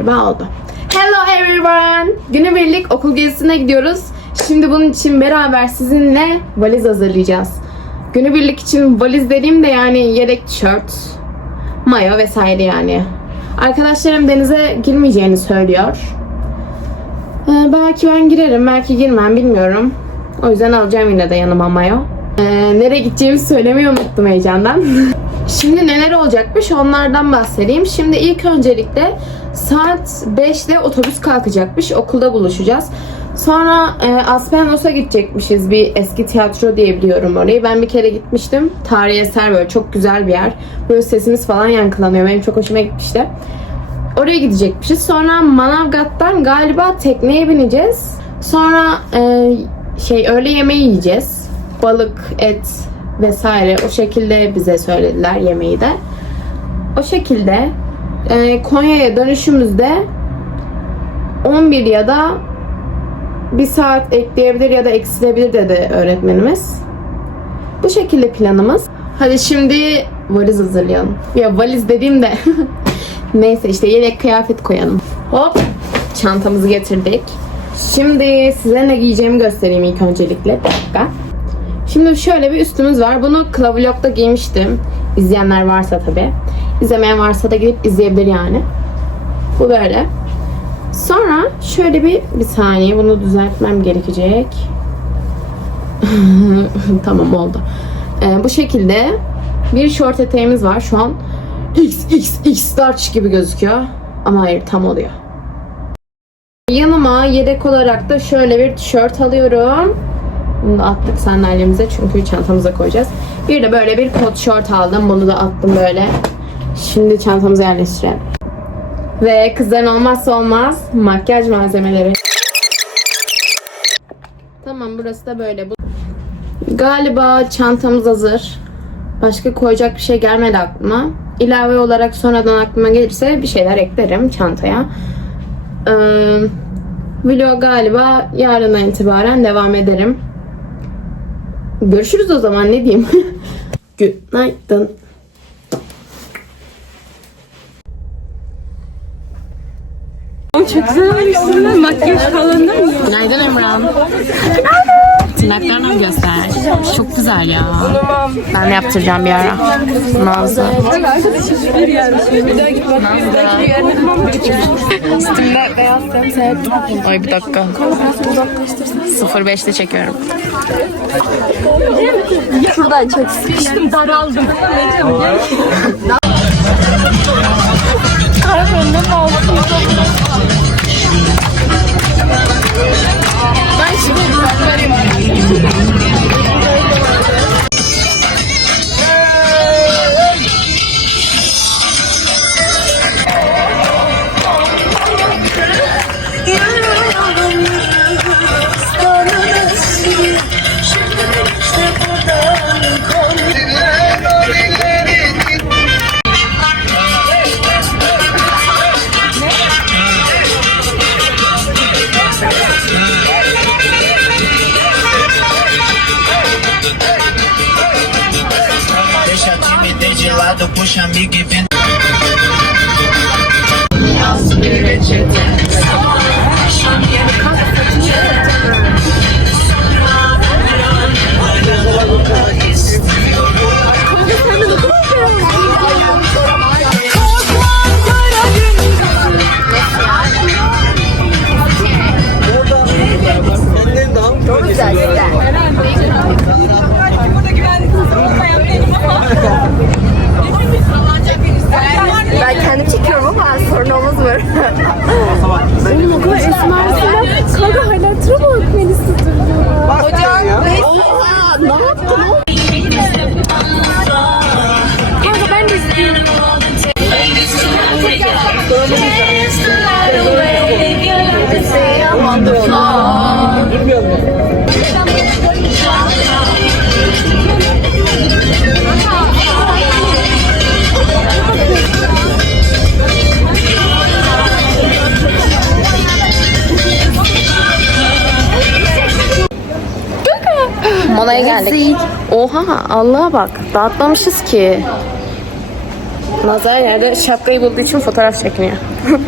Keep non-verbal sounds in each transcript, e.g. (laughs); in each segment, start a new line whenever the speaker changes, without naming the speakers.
Galiba oldu. Hello everyone. Günübirlik okul gezisine gidiyoruz. Şimdi bunun için beraber sizinle valiz hazırlayacağız. Günübirlik için valiz dediğim de yani yedek tişört, mayo vesaire yani. Arkadaşlarım denize girmeyeceğini söylüyor. Ee, belki ben girerim, belki girmem bilmiyorum. O yüzden alacağım yine de yanıma mayo. Ee, nereye gideceğimi söylemeyi unuttum heyecandan. (laughs) Şimdi neler olacakmış onlardan bahsedeyim. Şimdi ilk öncelikle saat 5'te otobüs kalkacakmış. Okulda buluşacağız. Sonra e, Aspenos'a gidecekmişiz. Bir eski tiyatro diye biliyorum orayı. Ben bir kere gitmiştim. Tarihi eser böyle çok güzel bir yer. Böyle sesimiz falan yankılanıyor. Benim çok hoşuma gitmişti. Oraya gidecekmişiz. Sonra Manavgat'tan galiba tekneye bineceğiz. Sonra e, şey öğle yemeği yiyeceğiz. Balık, et vesaire o şekilde bize söylediler yemeği de. O şekilde e, Konya'ya dönüşümüzde 11 ya da bir saat ekleyebilir ya da eksilebilir dedi öğretmenimiz. Bu şekilde planımız. Hadi şimdi valiz hazırlayalım. Ya valiz dediğimde (laughs) neyse işte yelek kıyafet koyalım. Hop çantamızı getirdik. Şimdi size ne giyeceğimi göstereyim ilk öncelikle. Bir dakika. Şimdi şöyle bir üstümüz var. Bunu Klavlog'da giymiştim. İzleyenler varsa tabi. İzlemeyen varsa da gidip izleyebilir yani. Bu böyle. Sonra şöyle bir bir saniye bunu düzeltmem gerekecek. (laughs) tamam oldu. Ee, bu şekilde bir short eteğimiz var. Şu an XXX large gibi gözüküyor. Ama hayır tam oluyor. Yanıma yedek olarak da şöyle bir tişört alıyorum. Bunu da attık sandalyemize çünkü çantamıza koyacağız. Bir de böyle bir kot şort aldım. Bunu da attım böyle. Şimdi çantamıza yerleştirelim. Ve kızların olmazsa olmaz makyaj malzemeleri. Tamam burası da böyle. Galiba çantamız hazır. Başka koyacak bir şey gelmedi aklıma. İlave olarak sonradan aklıma gelirse bir şeyler eklerim çantaya. Ee, vlog galiba yarından itibaren devam ederim. Görüşürüz o zaman ne diyeyim. (laughs) Günaydın.
Çok güzel olmuşsun. Makyaj falan da mı?
Günaydın Emran. Tırnaklarını göster. Çok güzel ya. Ben de yaptıracağım bir ara. Nazlı. Üstümde beyaz temsel. Ay bir dakika. 05'te çekiyorum.
Şuradan çok sıkıştım, daraldım.
Deixa a timidez de lado, puxa amigo
geldik. Oha Allah'a bak. Dağıtmamışız ki. Nazar yerde şapkayı bulduğu için fotoğraf çekiniyor. (laughs)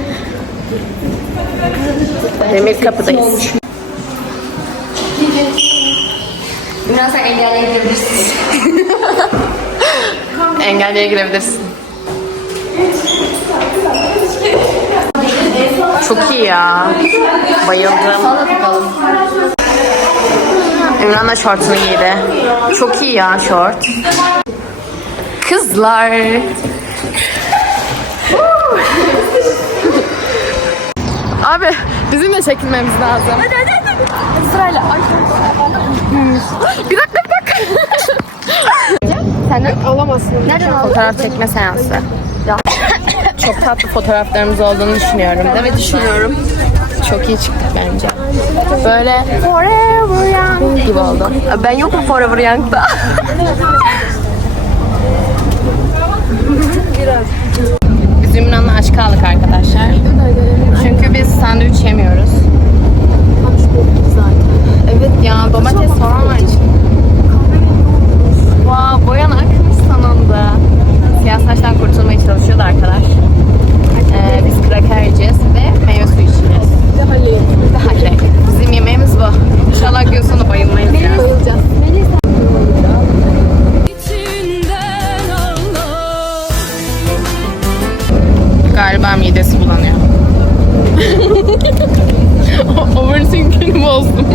Demir kapıdayız.
Biraz sen engelleyebilirsin. (laughs)
Engelleye girebilirsin. Çok iyi ya. Bayıldım. Ümran da şortunu giydi. Çok iyi ya şort. Kızlar. Abi bizim de çekilmemiz lazım. Hadi hadi hadi. Sırayla. Ay, bir dakika bir dakika. Senden alamazsın. Nereden aldın? Fotoğraf çekme seansı. Çok tatlı fotoğraflarımız olduğunu düşünüyorum. Evet düşünüyorum. Çok iyi çıktık bence. Böyle Forever Young gibi oldu. Ben yokum Forever Young'da. (laughs) Biz Ümran'la aç kaldık arkadaşlar. Çünkü biz sandviç yemiyoruz. Evet ya domates falan var içinde. Wow, boyan akmış sonunda. Siyah saçtan kurtulmaya çalışıyordu arkadaş. Ee, biz kraker yiyeceğiz ve meyve içeceğiz. Bir de halle. Bizim yemeğimiz bu. İnşallah gün sonu bayılmayız ya. Bayılacağız. Galiba midesi bulanıyor. (laughs) Overthinking'i bozdum.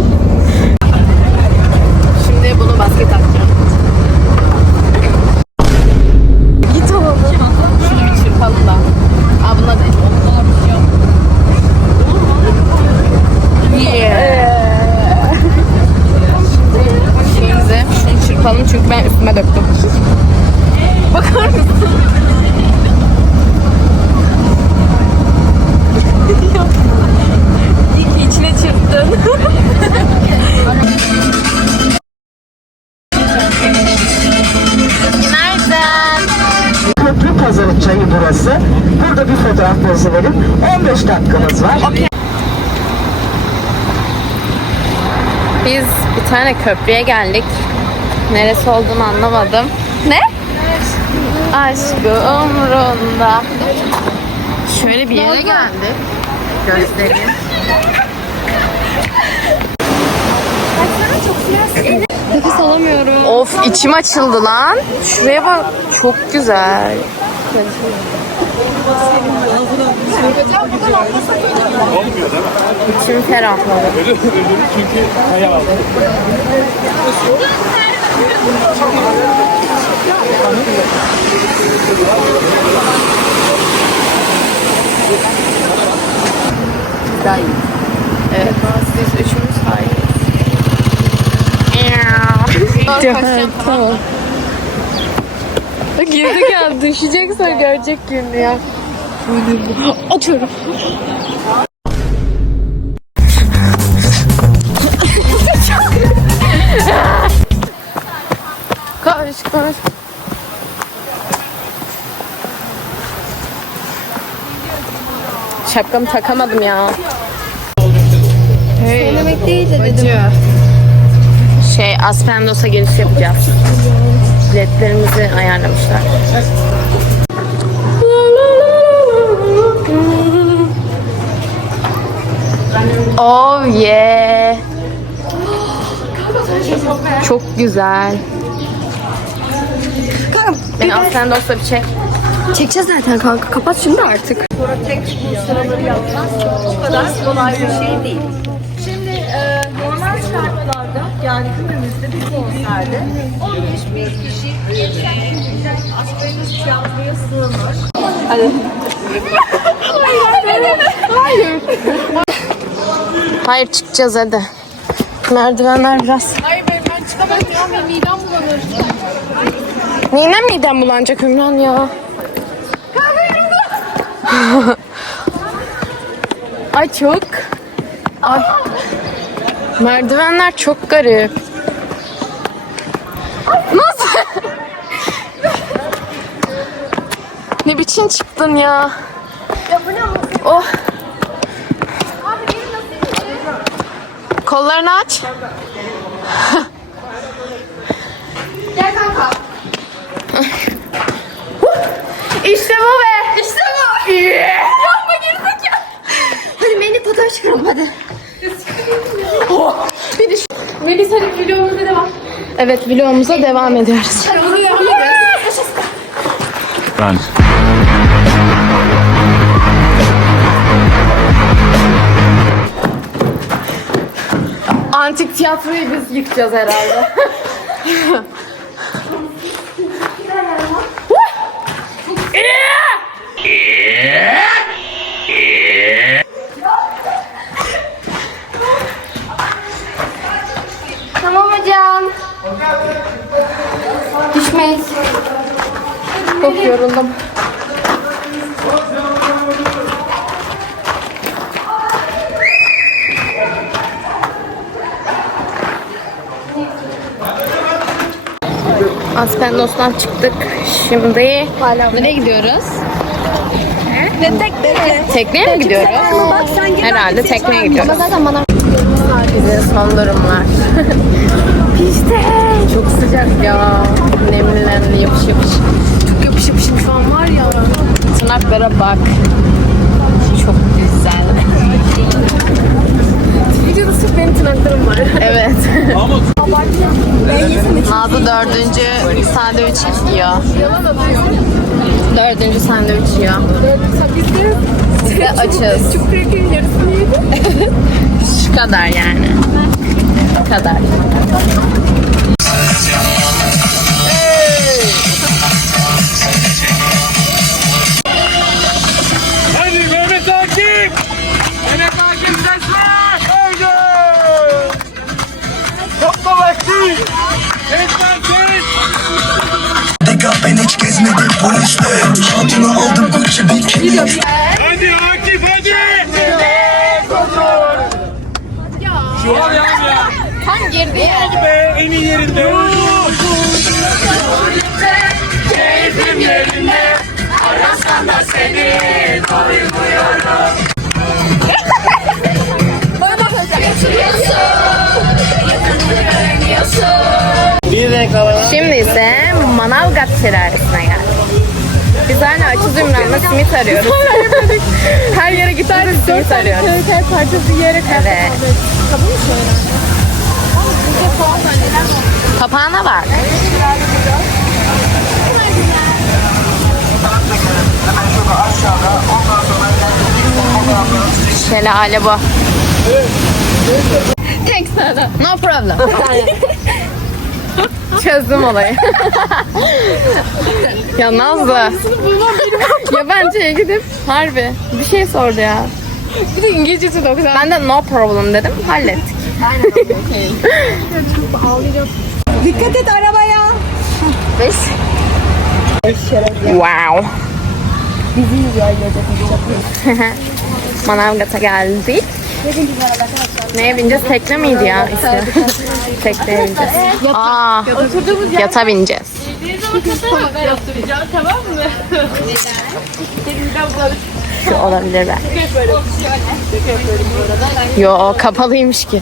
Tane köprüye geldik. Neresi olduğunu anlamadım. Ne? Aşkı umrunda. Şöyle bir yere geldik. Göstereyim. Nefes alamıyorum. Of içim açıldı lan. Şuraya bak. Çok güzel. İçim ferahladı. Güzel. Evet. Biz üçümüz hayır. tamam. Girdi geldi. Düşecek sonra görecek gününü ya. Atıyorum. koş koş. Şapkamı takamadım ya. Hey. Söylemek değil de dedim. Şey Aspendos'a giriş yapacağız. Biletlerimizi ayarlamışlar. Oh yeah. Çok güzel. Beni Aspendos'la bir çek.
Çekeceğiz zaten kanka. Kapat şimdi artık.
Şimdi e, normal şartlarda yani günümüzde bir konserde 15 bin kişi geçen kişiden asgari tiyatroya sığınır.
Hayır çıkacağız hadi. Merdivenler biraz.
Hayır ben, ben çıkamam ya. Benim midem bulanır.
Yine midem bulanacak Ümran ya. (laughs) Ay çok. Ay. Merdivenler çok garip. Nasıl? ne biçim çıktın ya? Oh. Kollarını aç. İşte bu be. İşte bu. Yapma gerizekalı.
Hadi beni fotoğraf yukarı çıkalım hadi.
Melis hadi vlogumuza devam. Evet vlogumuza devam ediyoruz.
Ben.
Antik tiyatroyu biz yıkacağız herhalde. (laughs)
Tamam hocam. Düşmeyiz.
Çok yoruldum. Aspendos'tan çıktık. Şimdi nereye gidiyoruz? Ne tekne? Tekneye mi gidiyoruz? Herhalde tekneye gidiyoruz.
Zaten bana
Bize son durumlar. işte çok sıcak ya. Nemlilendi yapış yapış. Yapış yapış şu an var ya. Tırnaklara bak. Çok güzel. Videoda sırf benim tırnaklarım var. Evet. Nazlı dördüncü sandviç yiyor. Dördüncü sandviç yiyor. Biz de açız. Çok (laughs) Şu kadar yani. Bu kadar.
Gezmedim polisle Hatunu aldım Gucci bikini
Hadi Akif hadi! Şu an ya ya.
Tam girdi ya.
Hadi be en iyi yerinde. Keyfim yerinde. Arasam da seni doymuyorum. Bir renk alalım.
Şimdi ise Manavgat şelalesine geldik. Biz hala açız ümranla simit arıyoruz. (laughs) Her yere gitarız simit arıyoruz. Her parçası yere Evet. Kapağına bak. Şelale bu. Thanks sana. No problem. (laughs) (laughs) Çözdüm olayı. (laughs) ya Nazlı. Yabancıya gidip harbi bir şey sordu ya. Bir de İngilizcesi de o kadar. Ben de no problem dedim. Hallettik. (laughs)
Dikkat et arabaya.
Wow. Manavgat'a geldik. Neye bineceğiz? Tekne miydi ya ismi? (laughs) Tekneye bineceğiz. Aa, yata bineceğiz. Şu olabilir ben. Yo kapalıymış ki.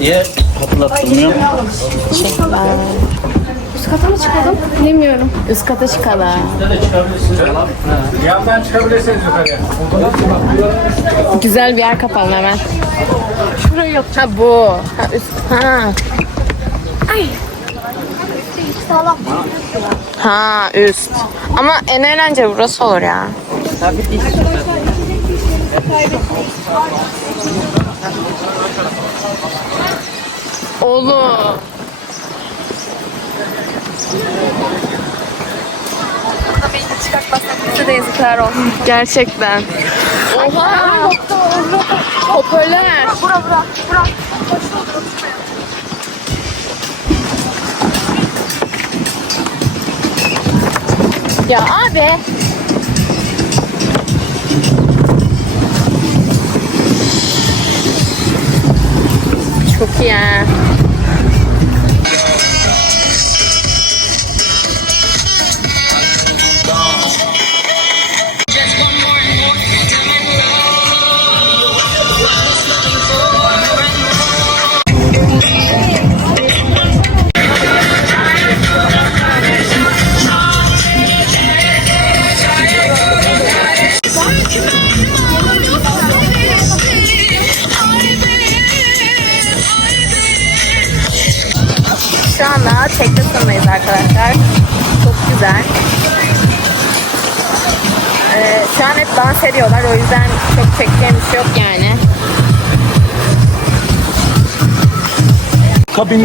Niye hatırlattırmıyor?
Üst kata mı çıkalım? Bilmiyorum. Üst kata çıkalım.
Yandan çıkabilirsiniz yukarıya.
Güzel bir yer kapalım hemen. Şuraya yap. Ha bu. Ha üst. Ha. Ay. Ha üst. Ama en eğlence burası olur ya. Oğlum.
Size de yazıklar olsun.
Gerçekten. Oha. Hoparlör.
Bura bura bura.
Ya abi. iyi ha.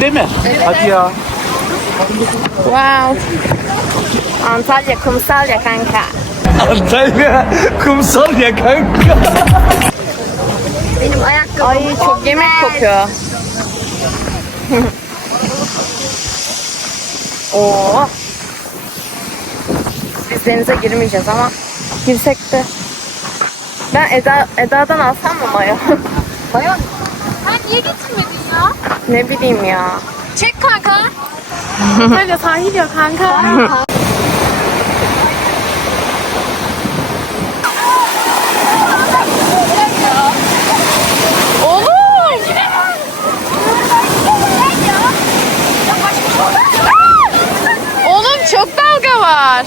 Kabinde mi? Hadi ya.
Wow. Antalya kumsal ya kanka.
Antalya kumsal ya kanka.
Benim ayakkabım. Ay çok yemek kokuyor. (laughs) Oo. Biz denize girmeyeceğiz ama girsek de. Ben Eda, Eda'dan alsam mı mayo? (laughs)
Mayo. Sen niye getirmedin ya?
ne bileyim ya.
Çek kanka. (laughs) Böyle sahil yok kanka.
Oğlum çok dalga var.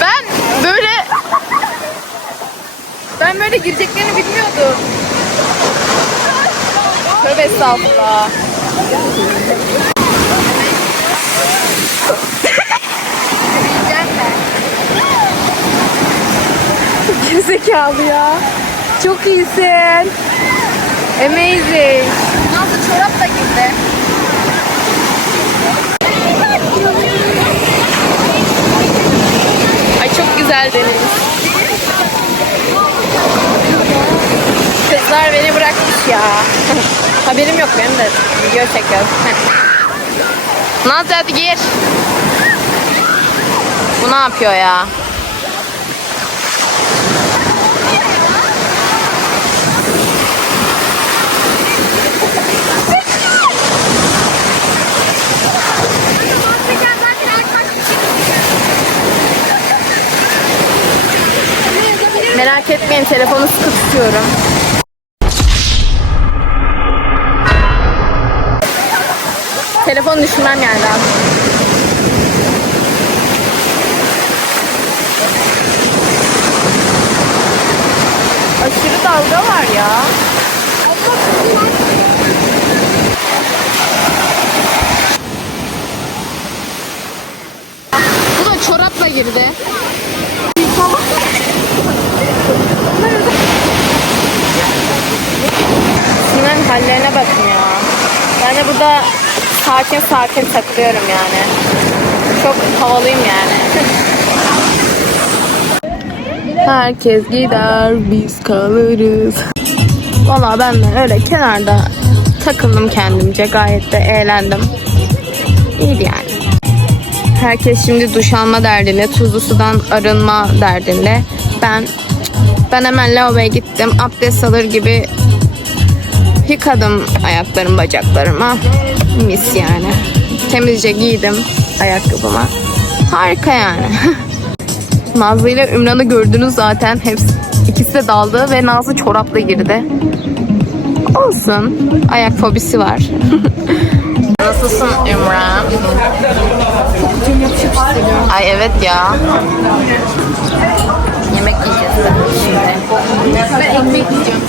Ben böyle ben böyle gireceklerini bilmiyordum. Tövbe estağfurullah. Gerizekalı ya. Çok iyisin. Amazing. Nasıl çorap da girdi. Ay çok güzel deniz. Kızlar beni bırakmış ya. Haberim yok benim de. Video çekiyorum. (laughs) Nazlı hadi gir. Bu ne yapıyor ya? Merak etmeyin telefonu sıkı tutuyorum. Telefon düşürmem yani daha. Aşırı dalga var ya. Bu da çorapla girdi. Şunların hallerine bakın ya. De burada sakin sakin takılıyorum yani. Çok havalıyım yani. (laughs) Herkes gider biz kalırız. Valla ben de öyle kenarda takıldım kendimce gayet de eğlendim. İyiydi yani. Herkes şimdi duş alma derdinde, tuzlu sudan arınma derdinde. Ben ben hemen lavaboya gittim. Abdest alır gibi yıkadım ayaklarım, bacaklarıma. Mis yani. Temizce giydim ayakkabıma. Harika yani. (laughs) Nazlı ile Ümran'ı gördünüz zaten. Hepsi, ikisi de daldı ve Nazlı çorapla girdi. Olsun. Ayak fobisi var. (laughs) Nasılsın Ümran? Ay evet ya. Yemek yiyeceğiz şimdi. Ben ekmek yiyeceğim.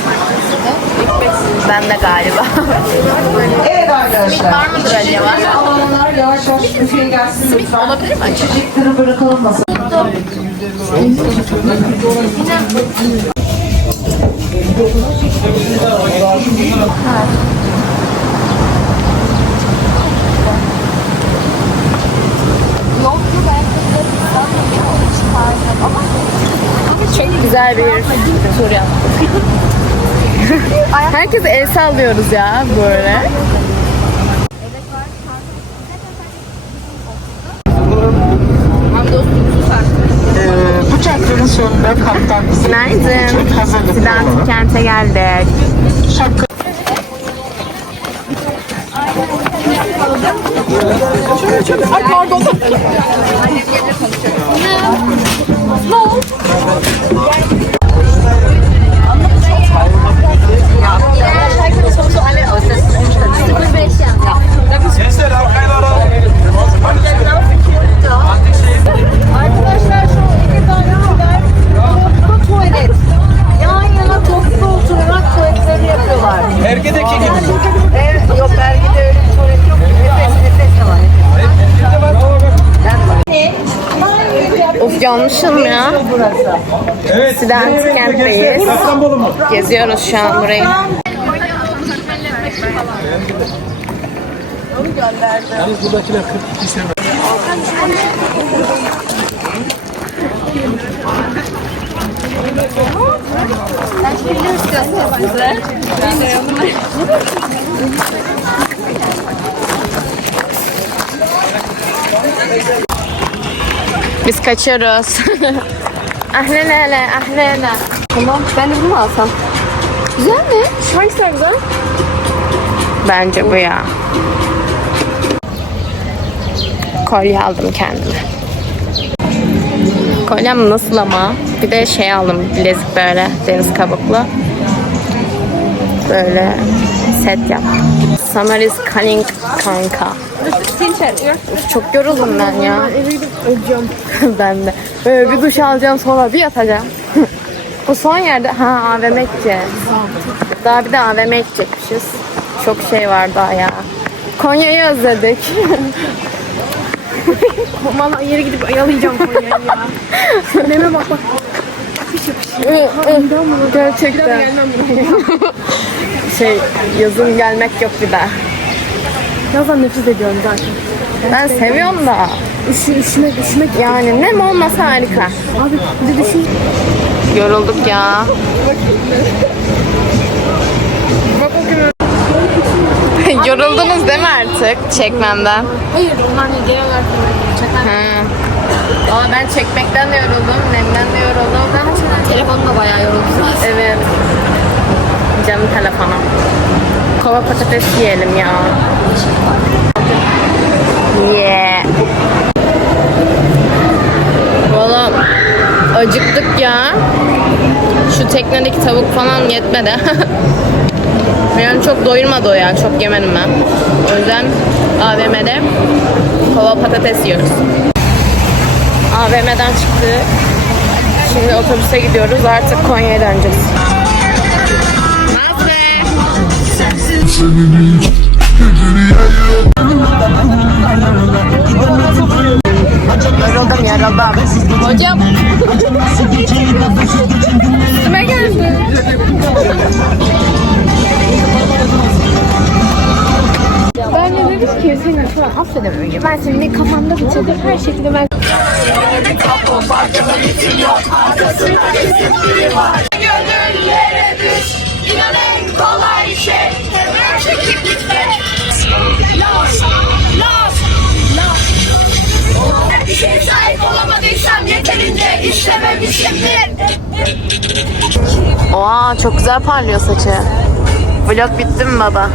Ben de galiba. (laughs)
Evet arkadaşlar.
Var mıdır acaba?
Alanlar yavaş yavaş büfeye gelsin.
Olabilir mi acaba?
İçecekleri bırakalım masaya.
Çok güzel bir tur yaptık. Herkese el sallıyoruz ya böyle.
Evet.
Sidentik kentteyiz.
Safranbolu mu?
Geziyoruz şu an burayı.
Yalnız buradakiler 42 sene.
Biz kaçıyoruz. (laughs) ahlene hele ahlene.
Tamam ben de bunu alsam?
Güzel mi? Hangisi güzel? Bence bu ya. Kolye aldım kendime. Kolyem nasıl ama? Bir de şey aldım bilezik böyle deniz kabuklu. Böyle set yap. Summer is coming kanka. Of, çok yoruldum ben ya. (laughs) Ben de. Böyle bir duş alacağım sonra bir yatacağım. (laughs) Bu son yerde ha AVM gideceğiz. Daha bir de AVM gidecekmişiz. Çok şey var daha ya. Konya'yı özledik. (laughs)
Valla yere gidip ayalayacağım Konya'yı ya. Öneme bak bak.
Gerçekten. (laughs) şey yazın gelmek yok bir daha.
Yazdan nefret ediyorum zaten.
Ben seviyorum da.
Üşü, üşümek, üşümek.
Yani nem olmasa harika.
Abi bir de düşün.
Yorulduk ya. (laughs) Yoruldunuz değil mi artık çekmemden?
Hayır onlar ne genel olarak.
Hı. Ama ben çekmekten de yoruldum, nemden de yoruldum.
Ben telefonumla bayağı yoruldum.
Evet. Canım telefonum. Kova patates yiyelim ya. Yeah. Valla acıktık ya. Şu teknedeki tavuk falan yetmedi. (laughs) yani çok doyurmadı o ya. Çok yemedim ben. O yüzden AVM'de kova patates yiyoruz. AVM'den çıktık. Şimdi otobüse gidiyoruz. Artık Konya'ya döneceğiz. Yoruldum yoruldum. Hocam. Üstüme geldi.
Ben de dedim ki seni şu an affedemiyorum. Ben seni kafamda bitirdim her şekilde ben
Gönül yere düş İnan en kolay şey Hemen çekip gitmek Lost Lost Lost bir sahip olamadıysam yeterince işlememişimdir.
Oha çok güzel parlıyor saçı. Vlog bitti mi baba?
Aa,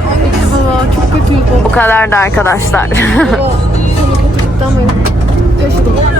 çok kötü
Bu kadar da arkadaşlar. Sana kötülükten böyle yaşadım.